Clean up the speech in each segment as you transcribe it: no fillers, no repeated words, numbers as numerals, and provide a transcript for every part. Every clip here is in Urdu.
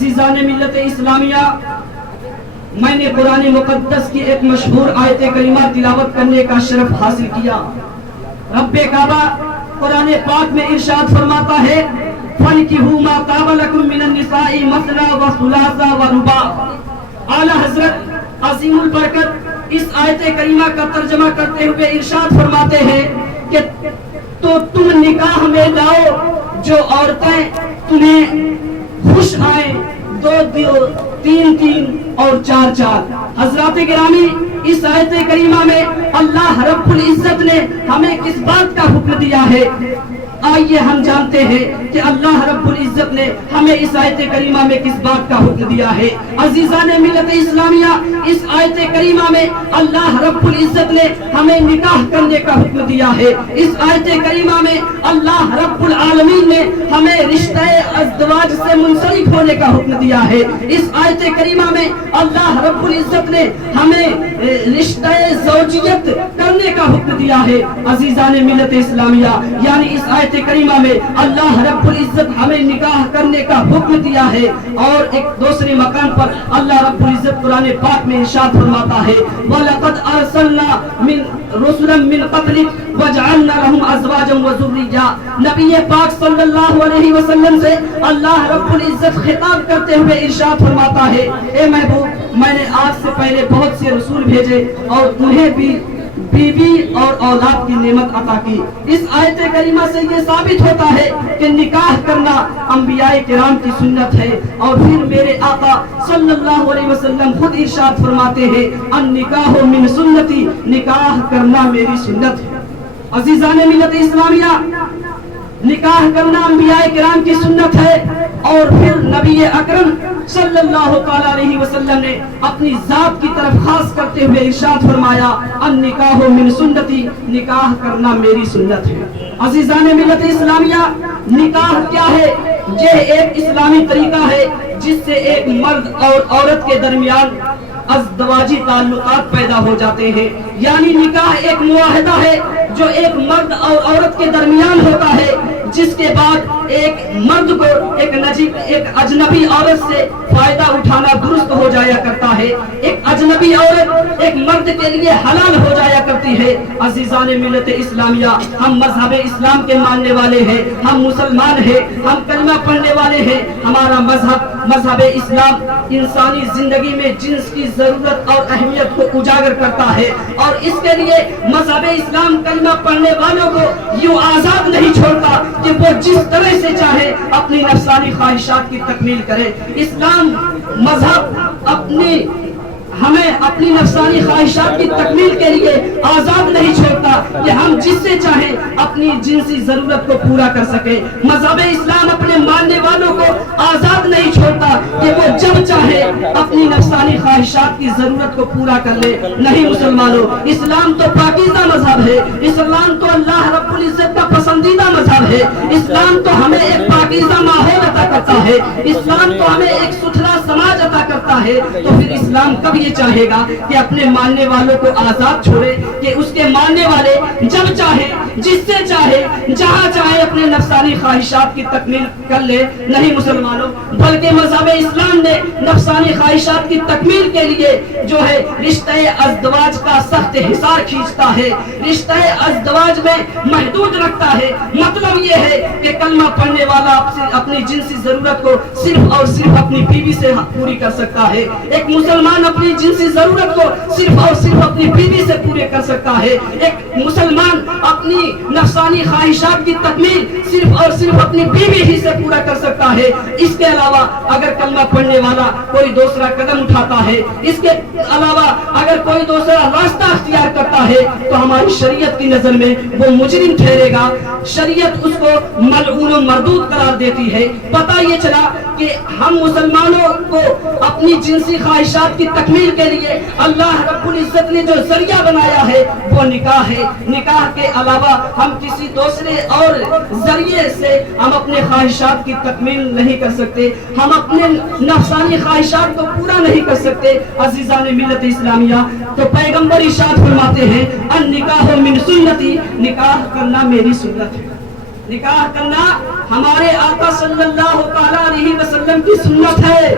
عزیزان ملت اسلامیہ، میں نے قرآن مقدس کی ایک مشہور آیت کریمہ تلاوت کرنے کا شرف حاصل کیا۔ رب کعبہ قرآن پاک میں ارشاد فرماتا ہے فَانْكِحُوا مَا طَابَ لَكُم مِّنَ النِّسَاءِ مَثْنَىٰ وَثُلَاثَ وَرُبَاعَ۔ اعلیٰ حضرت عظیم البرکت اس آیت کریمہ کا ترجمہ کرتے ہوئے ارشاد فرماتے ہیں کہ تو تم نکاح میں لاؤ جو عورتیں تمہیں خوش آئیں، دو دو، تین تین اور چار چار۔ حضرات گرامی، اس آیت کریمہ میں اللہ رب العزت نے ہمیں کس بات کا حکم دیا ہے؟ آئیے ہم جانتے ہیں کہ اللہ رب العزت نے ہمیں اس آیت کریمہ میں کس بات کا حکم دیا ہے۔ عزیزان ملت اسلامیہ، اس آیت کریمہ میں اللہ رب العزت نے ہمیں نکاح کرنے کا حکم دیا ہے۔ اس آیت کریمہ میں اللہ رب العالمین نے ہمیں رشتہ ازدواج سے منسلک ہونے کا حکم دیا ہے۔ اس آیت کریمہ میں اللہ رب العزت نے ہمیں رشتہ زوجیت کرنے کا حکم دیا ہے۔ عزیزان ملت اسلامیہ، یعنی اس آیت کریمہ میں اللہ رب العزت ہمیں نکاح کرنے کا حکم دیا ہے۔ اور ایک دوسرے مقام پر اللہ رب العزت قرآن پاک میں ارشاد فرماتا ہے وَلَقَدْ أَرْسَلْنَا رُسُلًا مِّن قَبْلِكَ وَجَعَلْنَا لَهُمْ أَزْوَاجًا وَذُرِّيَّةً۔ نبی پاک صلی اللہ علیہ وسلم سے اللہ رب العزت خطاب کرتے ہوئے ارشاد فرماتا ہے اے محبوب، میں نے آپ سے پہلے بہت سے رسول بھیجے اور انہیں بھی بیوی اور اولاد کی نعمت عطا کی۔ اس آیت کریمہ سے یہ ثابت ہوتا ہے کہ نکاح کرنا انبیاء کرام کی سنت ہے۔ اور پھر میرے آقا صلی اللہ علیہ وسلم خود ارشاد فرماتے ہیں النکاح من سنتی، نکاح کرنا میری سنت ہے۔ عزیزان ملت اسلامیہ، نکاح کرنا انبیاء کرام کی سنت ہے۔ اور پھر نبی اکرم صلی اللہ تعالی علیہ وسلم نے اپنی ذات کی طرف خاص کرتے ہوئے ارشاد فرمایا النکاح من سنتی، نکاح کرنا میری سنت ہے۔ عزیزان ملت اسلامیہ، نکاح کیا ہے؟ یہ ایک اسلامی طریقہ ہے جس سے ایک مرد اور عورت کے درمیان ازدواجی تعلقات پیدا ہو جاتے ہیں۔ یعنی نکاح ایک معاہدہ ہے جو ایک مرد اور عورت کے درمیان ہوتا ہے، جس کے بعد ایک مرد کو ایک اجنبی عورت سے فائدہ اٹھانا درست ہو جایا کرتا ہے۔ ایک اجنبی عورت ایک مرد کے لیے حلال ہو جایا کرتی ہے۔ عزیزان ملت اسلامیہ، ہم مذہب اسلام کے ماننے والے ہیں، ہم مسلمان ہیں، ہم کلمہ پڑھنے والے ہیں۔ ہمارا مذہب اسلام انسانی زندگی میں جنس کی ضرورت اور اہمیت کو اجاگر کرتا ہے، اور اس کے لیے مذہب اسلام کلمہ پڑھنے والوں کو یوں آزاد نہیں چھوڑتا کہ وہ جس طرح سے چاہے اپنی نفسانی خواہشات کی تکمیل کرے۔ اسلام مذہب ہمیں اپنی نفسانی خواہشات کی تکمیل کے لیے آزاد نہیں چھوڑتا کہ ہم جس سے چاہیں اپنی جنسی ضرورت کو پورا کر سکیں۔ مذہب اسلام اپنے ماننے والوں کو آزاد نہیں چھوڑتا کہ وہ جب چاہے اپنی نفسانی خواہشات کی ضرورت کو پورا کر لے۔ نہیں مسلمانوں، اسلام تو پاکیزہ مذہب ہے، اسلام تو اللہ رب العزت کا پسندیدہ مذہب ہے۔ اسلام تو ہمیں ایک پاکیزہ ماحول عطا کرتا ہے، اسلام تو ہمیں ایک ستھرا سماج عطا کرتا ہے۔ تو پھر اسلام کب یہ چاہے گا کہ اپنے ماننے والوں کو آزاد چھوڑے کہ اس کے ماننے والے جب چاہے، جس سے چاہے، جہاں چاہے اپنے نفسانی خواہشات کی تکمیل کر لے؟ نہیں مسلمانوں، بلکہ مذہب اسلام نے نفسانی خواہشات کی تکمیل کے لیے جو ہے رشتہ ازدواج کا سخت حصار کھینچتا ہے، رشتہ ازدواج میں محدود رکھتا ہے۔ مطلب یہ ہے کہ کلمہ پڑھنے والا اپنی جنسی ضرورت کو صرف اور صرف اپنی بیوی سے پوری کر سکتا ہے، ایک مسلمان اپنی جنسی ضرورت کو صرف اور صرف اپنی بیوی سے پورے کر سکتا ہے، ایک مسلمان اپنی نفسانی خواہشات کی تکمیل صرف اور صرف اپنی بیوی ہی سے پورا کر سکتا ہے۔ اس کے علاوہ اگر کلمہ پڑھنے والا کوئی دوسرا قدم اٹھاتا ہے، اس کے علاوہ اگر کوئی دوسرا راستہ اختیار کرتا ہے تو ہماری شریعت کی نظر میں وہ مجرم ٹھہرے گا، شریعت اس کو ملعون و مردود قرار دیتی ہے۔ پتہ یہ چلا کہ ہم مسلمانوں کو اپنی جنسی خواہشات کی تکمیل کے لیے اللہ رب العزت نے جو ذریعہ بنایا ہے وہ نکاح ہے۔ نکاح کے علاوہ ہم کسی دوسرے اور ذریعے سے ہم اپنے خواہشات کی تکمیل نہیں کر سکتے، ہم اپنے نفسانی خواہشات کو پورا نہیں کر سکتے۔ عزیزان ملت اسلامیہ، تو پیغمبر ارشاد فرماتے ہیں النکاح من سنتی، نکاح کرنا میری سنت ہے۔ نکاح کرنا ہمارے آقا صلی اللہ تعالیٰ علیہ وسلم کی سنت ہے،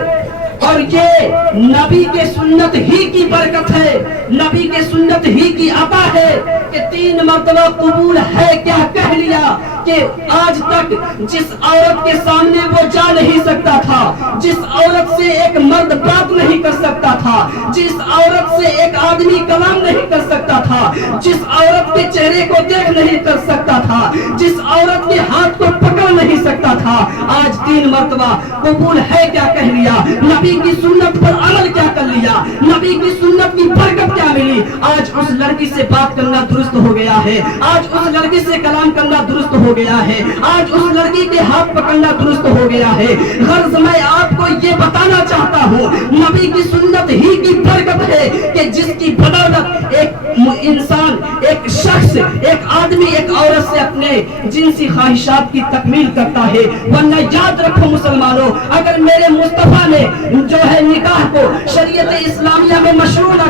اور یہ نبی کے سنت ہی کی برکت ہے، نبی کے سنت ہی کی عطا ہے کہ 3 مرتبہ قبول ہے کیا کہہ لیا کہ آج تک جس عورت کے سامنے وہ جا نہیں سکتا تھا، جس عورت سے ایک مرد بات نہیں کر سکتا تھا، جس عورت سے ایک آدمی کلام نہیں کر سکتا تھا، جس عورت کے چہرے کو دیکھ نہیں کر سکتا تھا، جس عورت کے ہاتھ کو پکڑ نہیں سکتا تھا، آج 3 مرتبہ قبول ہے کیا کہہ لیا، نبی کی سنت پر عمل کیا کر لیا، نبی کی سنت کی برکت کیا ملی، آج اس لڑکی سے بات کرنا درست ہو گیا ہے، آج اس لڑکی سے کلام کرنا درست ہو گیا ہے، آج اس لڑکی کے ہاتھ پکڑنا درست ہو گیا ہے۔ غرض میں آپ کو یہ بتانا چاہتا ہوں، نبی کی سنت ہی کی برکت ہے کہ جس کی بدولت ایک انسان، ایک شخص، ایک آدمی ایک عورت سے اپنے جنسی خواہشات کی تکمیل کرتا ہے۔ ورنہ یاد رکھو مسلمانوں، اگر میرے مصطفیٰ نے جو ہے نکاح کو شریعت اسلامیہ میں مشروع نہ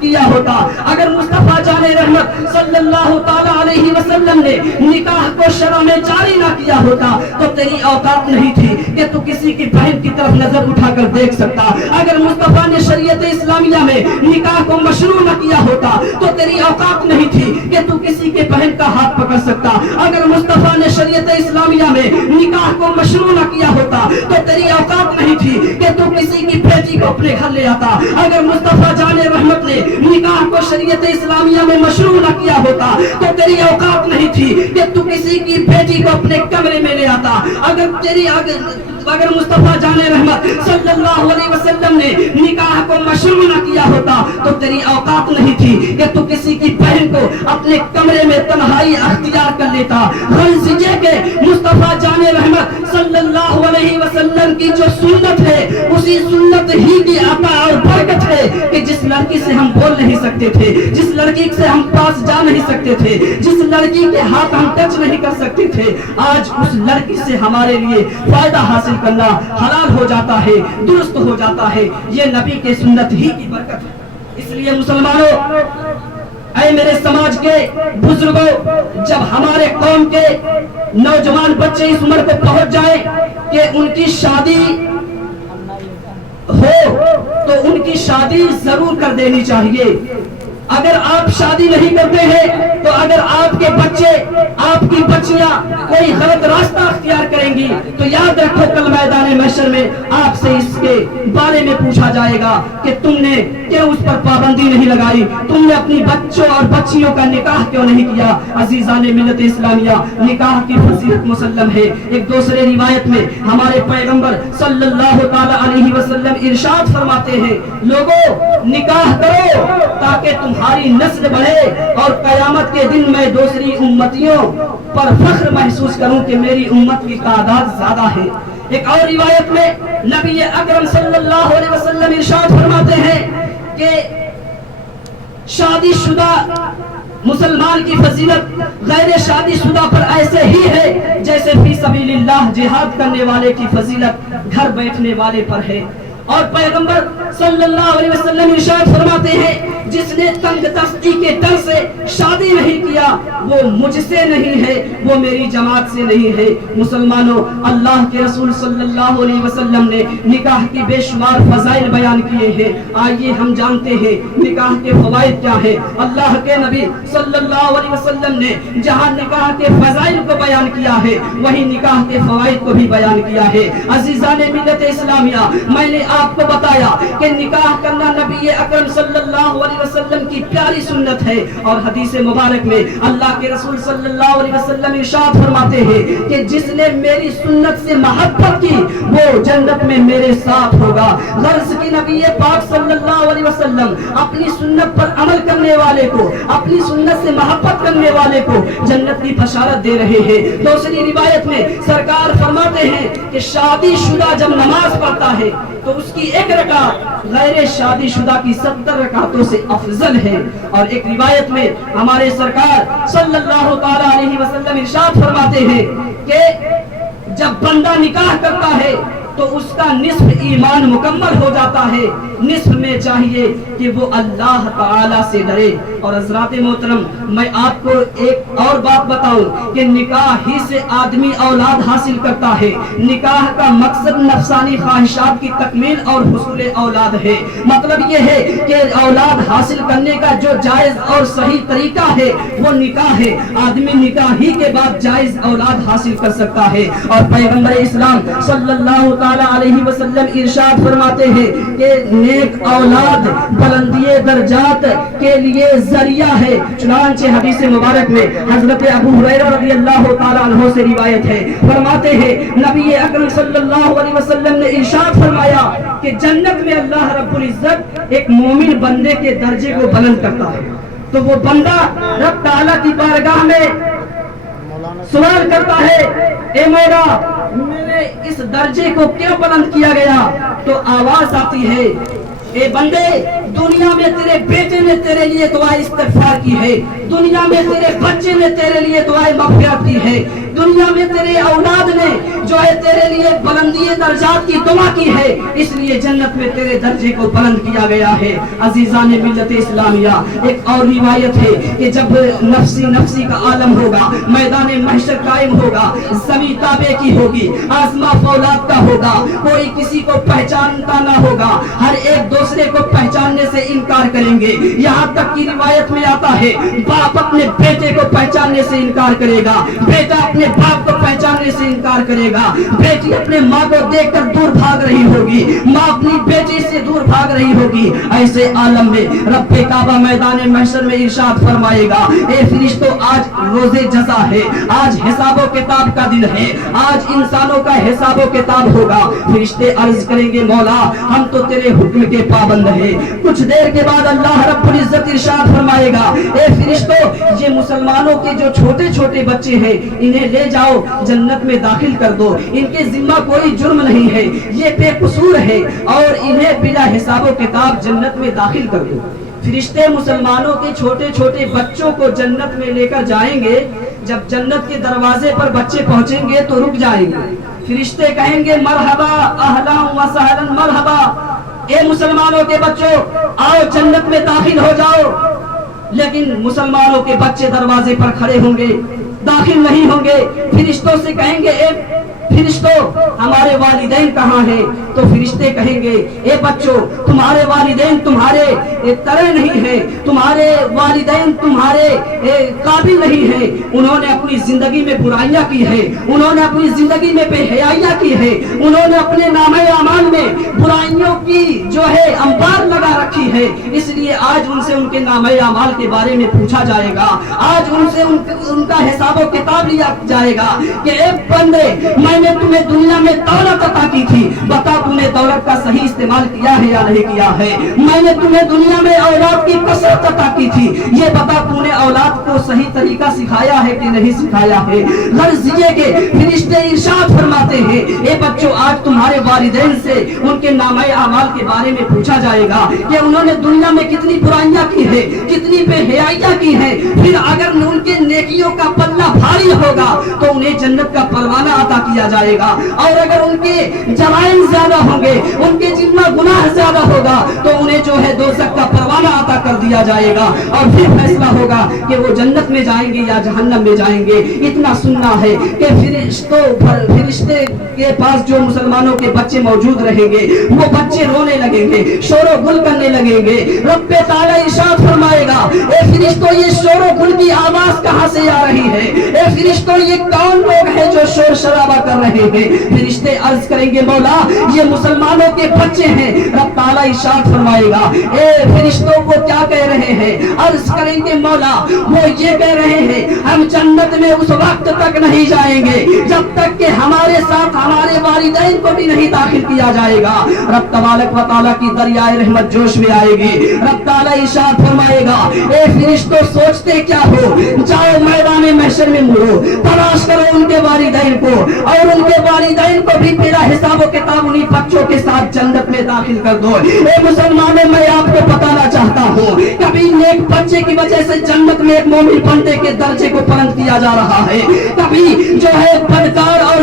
کیا ہوتا، اگر مصطفیٰ جان رحمت صلی اللہ تعالیٰ علیہ وسلم نے نکاح کو شرع میں جاری نہ کیا ہوتا تو تیری اوقات نہیں تھی کہ تو کسی کی بہن کی طرف نظر اٹھا کر دیکھ سکتا، اگر مصطفیٰ نے شریعت اسلامیہ میں نکاح کو مشروع نہ کیا ہوتا تو تیری اوقات نہیں تھی کہ تو کسی کے بہن کا ہاتھ پکڑ سکتا، اگر مصطفیٰ نے شریعت اسلامیہ میں نکاح کو مشروع نہ کیا ہوتا تو تیری اوقات نہیں تھی کہ تو کسی کی بیٹی کو اپنے گھر لے آتا، اگر مصطفیٰ جان رحمت نے نکاح کو شریعت اسلامیہ میں مشروع نہ کیا ہوتا تو تیری اوقات نہیں تھی کہ تو کسی کی بیٹی کو اپنے کمرے میں لے آتا، اگر مصطفیٰ جان رحمت صلی اللہ علیہ وسلم نے نکاح کو مشروع نہ کیا ہوتا تو تیری اوقات نہیں تھی کہ تو کسی کی بہن کو اپنے کمرے میں تنہائی اختیار کر لیتا۔ غرض یہ کہ مصطفیٰ جان رحمت صلی اللہ علیہ وسلم کی جو سنت ہے اسی سنت ہی کی عطا اور برکت ہے کہ جس لڑکی سے ہم بول نہیں سکتے تھے، جس لڑکی سے ہم پاس جا نہیں سکتے تھے، جس لڑکی کے ہاتھ ہم ٹچ نہیں کر سکتے تھے، آج اس لڑکی سے ہمارے لیے فائدہ حاصل کرنا حلال ہو جاتا ہے، درست ہو جاتا ہے۔ یہ نبی کے سنت ہی کی برکت ہے۔ اس لیے مسلمانوں، اے میرے سماج کے بزرگوں، جب ہمارے قوم کے نوجوان بچے اس عمر کو پہنچ جائیں کہ ان کی شادی ہو تو ان کی شادی ضرور کر دینی چاہیے۔ اگر آپ شادی نہیں کرتے ہیں تو اگر آپ کے بچے، آپ کی بچیاں کوئی غلط راستہ اختیار کریں گی تو یاد رکھو کل میدان محشر میں آپ سے اس کے بارے میں پوچھا جائے گا کہ تم نے کیوں اس پر پابندی نہیں لگائی، تم نے اپنی بچوں اور بچیوں کا نکاح کیوں نہیں کیا۔ عزیزان ملت اسلامیہ، نکاح کی فضیلت مسلم ہے۔ ایک دوسرے روایت میں ہمارے پیغمبر صلی اللہ تعالی علیہ وسلم ارشاد فرماتے ہیں، لوگوں نکاح کرو تاکہ تمہاری نسل بڑھے اور قیامت کے دن میں دوسری امتیوں پر فخر محسوس کروں کہ میری امت کی تعداد زیادہ ہے۔ ایک اور روایت میں نبی اکرم صلی اللہ علیہ وسلم ارشاد فرماتے ہیں کہ شادی شدہ مسلمان کی فضیلت غیر شادی شدہ پر ایسے ہی ہے جیسے فی سبیل اللہ جہاد کرنے والے کی فضیلت گھر بیٹھنے والے پر ہے۔ اور پیغمبر صلی اللہ علیہ وسلم ارشاد فرماتے ہیں، جس نے تنگ دستی کے ڈر سے شادی نہیں کیا وہ مجھ سے نہیں ہے، وہ میری جماعت سے نہیں ہے۔ مسلمانوں، اللہ کے رسول صلی اللہ علیہ وسلم نے نکاح کی بے شمار فضائل بیان کیے ہیں۔ آئیے ہم جانتے ہیں نکاح کے فوائد کیا ہیں۔ اللہ کے نبی صلی اللہ علیہ وسلم نے جہاں نکاح کے فضائل کو بیان کیا ہے وہی نکاح کے فوائد کو بھی بیان کیا ہے۔ عزیزان ملت اسلامیہ، میں نے آپ کو بتایا کہ نکاح کرنا نبی اکرم صلی اللہ علیہ وسلم کی پیاری سنت ہے، اور حدیث مبارک میں اللہ کے رسول صلی اللہ علیہ وسلم ارشاد فرماتے ہیں کہ جس نے میری سنت سے محبت کی وہ جنت میں میرے ساتھ ہوگا۔ غرض کی نبی پاک صلی اللہ علیہ وسلم اپنی سنت پر عمل کرنے والے کو، اپنی سنت سے محبت کرنے والے کو جنت کی بشارت دے رہے ہیں۔ دوسری روایت میں سرکار فرماتے ہیں کہ شادی شدہ جب نماز پڑھتا ہے تو اس کی ایک رکعت غیر شادی شدہ کی 70 رکعتوں سے افضل ہے۔ اور ایک روایت میں ہمارے سرکار صلی اللہ تعالی علیہ وسلم ارشاد فرماتے ہیں کہ جب بندہ نکاح کرتا ہے تو اس کا نصف ایمان مکمل ہو جاتا ہے. نصف میں چاہیے کہ وہ اللہ تعالی سے ڈرے. اور حضرات محترم میں آپ کو ایک اور بات بتاؤں کہ نکاح ہی سے آدمی اولاد حاصل کرتا ہے. نکاح کا مقصد نفسانی خواہشات کی تکمیل اور حصول اولاد ہے. مطلب یہ ہے کہ اولاد حاصل کرنے کا جو جائز اور صحیح طریقہ ہے وہ نکاح ہے. آدمی نکاح ہی کے بعد جائز اولاد حاصل کر سکتا ہے. اور پیغمبر اسلام صلی اللہ تعالی علیہ وسلم ارشاد فرماتے ہیں کہ نیک اولاد بلندی درجات کے لیے ذریعہ ہے. چنانچہ حدیث مبارک میں حضرت ابو ہریرہ رضی اللہ تعالی عنہ سے روایت ہے, فرماتے ہیں نبی اکرم صلی اللہ علیہ وسلم نے ارشاد فرمایا کہ جنت میں اللہ رب العزت ایک مومن بندے کے درجے کو بلند کرتا ہے. تو وہ بندہ رب تعالیٰ کی بارگاہ میں سوال کرتا ہے, اے مولا میرے اس درجے کو کیوں بلند کیا گیا؟ تو آواز آتی ہے, اے بندے دنیا میں تیرے بیٹے نے تیرے لیے دعا استغفار کی ہے, دنیا میں تیرے بچے نے تیرے لیے دعائیں مغفرت کی ہے, دنیا میں تیرے اولاد نے جو ہے تیرے لیے بلندی درجات کی دعا کی ہے, اس لیے جنت میں تیرے درجے کو بلند کیا گیا ہے. عزیزان ملت اسلامیہ, ایک اور روایت ہے کہ جب نفسی نفسی کا عالم ہوگا, میدان محشر قائم ہوگا, زمین تابع کی ہوگی, آسمان فولاد کا ہوگا, کوئی کسی کو پہچانتا نہ ہوگا, ہر ایک دوسرے کو پہچاننے سے انکار کریں گے. یہاں تک کی روایت میں آتا ہے باپ اپنے بیٹے کو پہچاننے سے انکار کرے گا, بیٹا اپنے باپ کو پہچاننے سے انکار کرے گا, بیٹی اپنے ماں کو دیکھ کر دور بھاگ رہی ہوگی, ماں اپنی بیٹی سے دور بھاگ رہی ہوگی. ایسے عالم میں رب کعبہ میدان محشر میں ارشاد فرمائے گا, اے فرشتوں آج روز جزا ہے, آج حساب و کتاب کا دن ہے, آج انسانوں کا حساب و کتاب ہوگا. فرشتے عرض کریں گے مولا ہم تو تیرے حکم کے پابند ہیں. کچھ دیر کے بعد اللہ رب العزت ارشاد فرمائے گا, اے فرشتوں یہ مسلمانوں کے جو چھوٹے چھوٹے بچے ہیں انہیں لے جاؤ جنت میں داخل کر دو, ان کے ذمہ کوئی جرم نہیں ہے, یہ بے قصور ہے, اور انہیں بلا حساب و کتاب جنت میں داخل کر دو. فرشتے مسلمانوں کے چھوٹے چھوٹے بچوں کو جنت میں لے کر جائیں گے. جب جنت کے دروازے پر بچے پہنچیں گے تو رک جائیں گے. فرشتے کہیں گے مرحبا اہلا و سہلا مرحبا, اے مسلمانوں کے بچوں آؤ جنت میں داخل ہو جاؤ. لیکن مسلمانوں کے بچے دروازے پر کھڑے ہوں گے, داخل نہیں ہوں گے. فرشتوں سے کہیں گے اے فرشتوں ہمارے والدین کہاں ہیں؟ تو فرشتے کہیں گے اے بچوں تمہارے والدین تمہارے طرح نہیں ہیں, تمہارے والدین تمہارے قابل نہیں ہیں, انہوں نے اپنی زندگی میں برائیاں کی ہے, انہوں نے اپنی زندگی میں بے حیائیاں کی ہے, انہوں نے اپنے نامہ اعمال میں برائیوں کی جو ہے انبار لگا رکھی ہے, اس لیے آج ان سے ان کے نامہ اعمال کے بارے میں پوچھا جائے گا, آج ان سے ان کا حساب و کتاب لیا جائے گا کہ اے بندے میں نے تمہیں دنیا میں دولت عطا کی تھی, بتا تم نے دولت کا صحیح استعمال کیا ہے یا نہیں کیا ہے؟ میں نے تمہیں دنیا میں اولاد کی کثرت عطا کی تھی, یہ بتا تم نے اولاد کو صحیح طریقہ سکھایا ہے کہ نہیں سکھایا ہے؟ غرض یہ کہ فرشتے ارشاد فرماتے ہیں اے بچوں آج تمہارے والدین سے ان کے نامہ اعمال کے بارے میں پوچھا جائے گا کہ انہوں نے دنیا میں کتنی برائیاں کی ہیں, کتنی بے حیائیاں کی ہیں. پھر اگر ان کے نیکیوں کا پلہ بھاری ہوگا تو انہیں جنت کا پروانہ عطا کیا جائے گا, اور اگر ان کے جرائم زیادہ ہوں گے, ان کے جتنا گناہ زیادہ ہوگا تو انہیں جو ہے دوزخ کا پروانہ عطا کر دیا جائے گا, اور پھر فیصلہ ہوگا کہ وہ جنت میں جائیں گے یا جہنم میں جائیں گے. اتنا سننا ہے کہ فرشتے کے پاس جو مسلمانوں کے بچے موجود رہیں گے وہ بچے رونے لگیں گے, شور و گل کرنے لگیں گے. رب تعالی ارشاد فرمائے گا اے فرشتوں یہ شور و گل کی آواز کہاں سے آ رہی ہے؟ اے فرشتوں یہ کون لوگ ہیں جو شور شرابہ کر رہے ہیں؟ فرشتے عرض کریں گے مولا یہ مسلمانوں کے بچے ہیں. رب تعالی ارشاد فرمائے گا اے فرشتوں کو کیا کہہ رہے ہیں؟ عرض کریں گے مولا وہ یہ کہہ رہے ہیں ہم جنت میں اس وقت تک نہیں جائیں گے جب تک کہ ہمارے ساتھ ہمارے والدین کو بھی نہیں داخل کیا جائے گا. رب تبارک و تعالی کی دریائے رحمت جوش میں آئے گی. رب تعالی ارشاد فرمائے گا اے فرشتوں سوچتے کیا ہو, جاؤ میدان محشر میں مڑو, تلاش کرو ان کے والدین کو, اور ان کے والدین کو بھی بلا حساب و کتاب انہی بچوں کے ساتھ جنت میں داخل کر دو. اے مسلمانوں میں آپ کو بتانا چاہتا ہوں کبھی نیک بچے کی وجہ سے جنت میں ایک مومن بندے کے درجے کو بلند کیا جا رہا ہے, کبھی جو ہے بدکار اور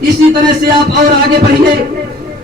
اسی طرح سے آپ اور آگے بڑھیے.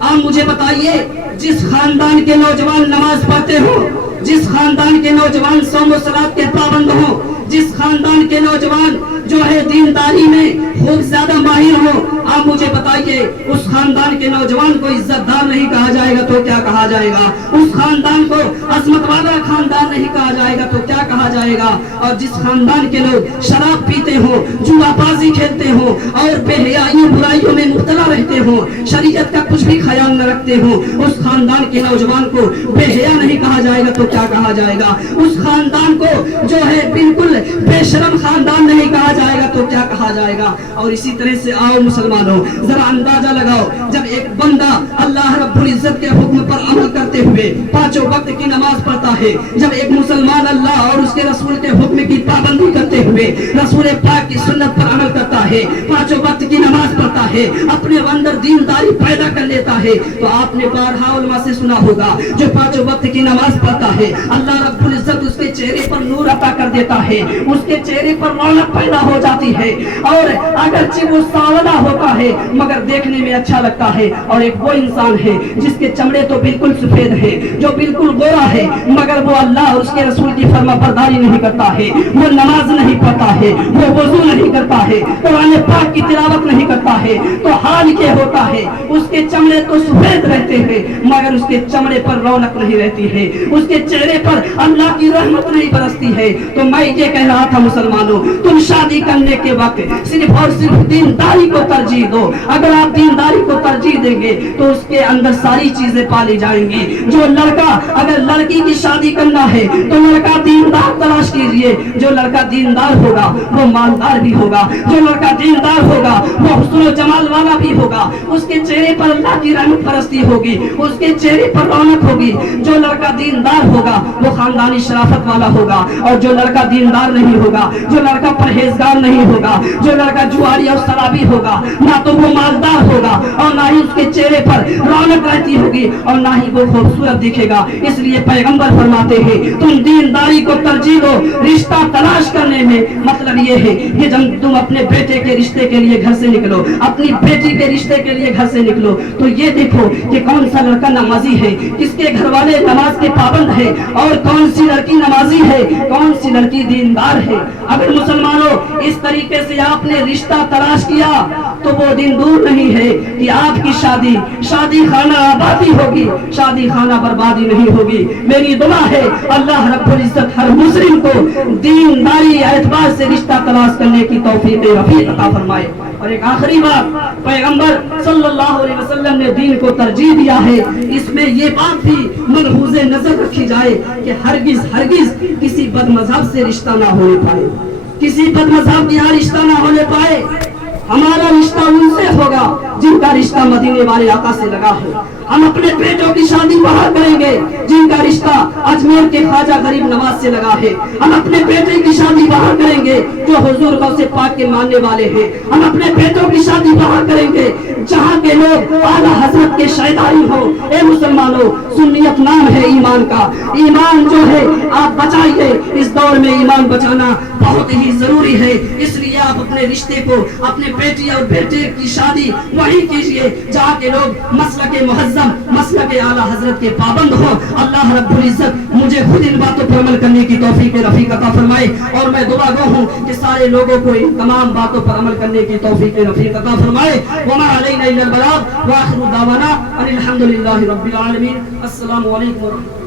آپ مجھے بتائیے جس خاندان کے نوجوان نماز پڑھتے ہوں, جس خاندان کے نوجوان صوم و صلات کے پابند ہوں, جس خاندان کے نوجوان جو ہے دینداری میں خوب زیادہ ماہر ہوں, آپ مجھے بتائیے اس خاندان کے نوجوان کو عزت دار نہیں کہا جائے گا تو کیا کہا جائے گا؟ اس خاندان کو عظمت والا خاندان نہیں کہا جائے گا تو کیا کہا جائے گا؟ اور جس خاندان کے لوگ شراب پیتے ہوں, جوا بازی کھیلتے ہوں اور بے حیائیوں برائیوں میں مبتلا رہتے ہوں, شریعت کا کچھ بھی خیال نہ رکھتے ہوں, اس خاندان کے نوجوان کو بے حیا نہیں کہا جائے گا تو کیا کہا جائے گا؟ اس خاندان کو جو ہے بالکل بے شرم خاندان نہیں کہا جائے گا تو کیا کہا جائے گا؟ اور اسی طرح سے آؤ مسلمانوں, ذرا اندازہ لگاؤ, جب ایک بندہ اللہ رب العزت کے حکم پر عمل کرتے ہوئے پانچوں وقت کی نماز پڑھتا ہے, جب ایک مسلمان اللہ اور اس کے رسول کے حکم کی پابندی کرتے ہوئے رسول پاک کی سنت پر عمل کرتا ہے, پانچوں وقت کی نماز پڑھتا ہے, اپنے اندر دینداری پیدا کر لیتا ہے, تو آپ نے بارہا علماء سے سنا ہوگا جو پانچوں وقت کی نماز پڑھتا ہے اللہ رب العزت اس کے چہرے پر نور عطا کر دیتا ہے, اس کے چہرے پر رونق پیدا ہو جاتی ہے, اور اگرچہ وہ سانولا ہوتا ہے مگر دیکھنے میں اچھا لگتا ہے. اور ایک وہ انسان ہے جس کے چمڑے تو بالکل سفید ہے, جو بالکل گورا ہے, مگر وہ اللہ اور اس کے رسول کی فرما برداری نہیں کرتا ہے, وہ نماز نہیں پڑھتا ہے, وہ وضو نہیں کرتا ہے, قرآن پاک کی تلاوت نہیں کرتا ہے, تو حال کیا ہوتا ہے اس کے چمڑے تو سفید رہتے ہیں مگر اس کے چمڑے پر رونق نہیں رہتی ہے, اس کے چہرے پر اللہ کی رحمت نہیں برستی ہے. تو میں یہ کہہ رہا تھا مسلمانوں, تم شادی کرنے کے وقت صرف اور صرف دینداری کو ترجیح دو. اگر آپ دینداری کو ترجیح دیں گے تو اس کے اندر ساری چیزیں پالی جائیں گی. جو لڑکا اگر لڑکی کی شادی کرنا ہے تو لڑکا دیندار تلاش کیجئے, جو لڑکا دیندار ہوگا وہ مالدار بھی ہوگا, جو لڑکا دیندار ہوگا وہ حسن و جمال والا بھی ہوگا, اس کے چہرے پر اللہ کی رحمت پرستی ہوگی, اس کے چہرے پر رونق ہوگی. جو لڑکا دیندار ہوگا وہ خاندانی شرافت والا ہوگا, اور جو لڑکا دیندار نہیں ہوگا, جو لڑکا پرہیزگار نہیں ہوگا, جو لڑکا جواری اور شرابی ہوگا, نہ تو وہ مالدار ہوگا اور نہ ہی اس کے چہرے پر رونق رہتی ہوگی اور نہ ہی وہ خوبصورت دکھے گا. اس لیے پیغمبر فرماتے ہیں تم دینداری کو ترجیح دو رشتہ تلاش کرنے میں. مطلب یہ ہے کہ جب تم اپنے بیٹے کے رشتے کے لیے گھر سے نکلو, اپنی بیٹی کے رشتے کے لیے گھر سے نکلو, تو یہ دیکھو کہ کون سا لڑکا نمازی ہے, کس کے گھر والے نماز کے پابند ہے, اور کون سی لڑکی نمازی ہے, کون سی لڑکی دیندار ہے. اگر مسلمانوں اس طریقے سے آپ نے رشتہ تلاش کیا تو وہ دن دور نہیں ہے کہ آپ کی شادی خانہ آبادی ہوگی, شادی خانہ بربادی نہیں ہوگی. میری دعا ہے اللہ رب العزت ہر مسلم کو دینداری اعتبار سے رشتہ تلاش کرنے کی توفیق رفیق عطا فرمائے. اور ایک آخری بات, پیغمبر صلی اللہ علیہ وسلم نے دین کو ترجیح دیا ہے, اس میں یہ بات بھی ملحوظ نظر رکھی جائے کہ ہرگز کسی بد مذہب سے رشتہ نہ ہونے پائے, کسی بد مذہب کے یہاں رشتہ نہ ہونے پائے. ہمارا رشتہ ان سے ہوگا جن کا رشتہ مدینے والے آقا سے لگا ہے. ہم اپنے بیٹوں کی شادی وہاں کریں گے جن کا رشتہ اجمیر کے خواجہ غریب نواز سے لگا ہے. ہم اپنے بیٹے کی شادی وہاں کریں گے جو حضور غوث پاک کے ماننے والے ہیں. ہم اپنے بیٹوں کی شادی وہاں کریں گے جہاں کے لوگ اعلیٰ حضرت کے شیدائی ہوں. اے مسلمانوں, سنیت نام ہے ایمان کا, ایمان جو ہے آپ بچائیے. اس دور میں ایمان بچانا بہت ہی ضروری ہے. اس لیے آپ اپنے رشتے کو, اپنے بیٹی اور بیٹے کی شادی وہیں کیجئے جہاں کے لوگ مسلک مہذب, مسلک اعلیٰ حضرت کے پابند ہو. اللہ رب العزت مجھے خود ان باتوں پر عمل کرنے کی توفیق رفیق عطا فرمائے, اور میں دعا گو ہوں کہ سارے لوگوں کو ان تمام باتوں پر عمل کرنے کی توفیق رفیق عطا فرمائے. وما علینا الا البلاغ, واخر دعوانا ان الحمد للہ رب العالمین. السلام علیکم.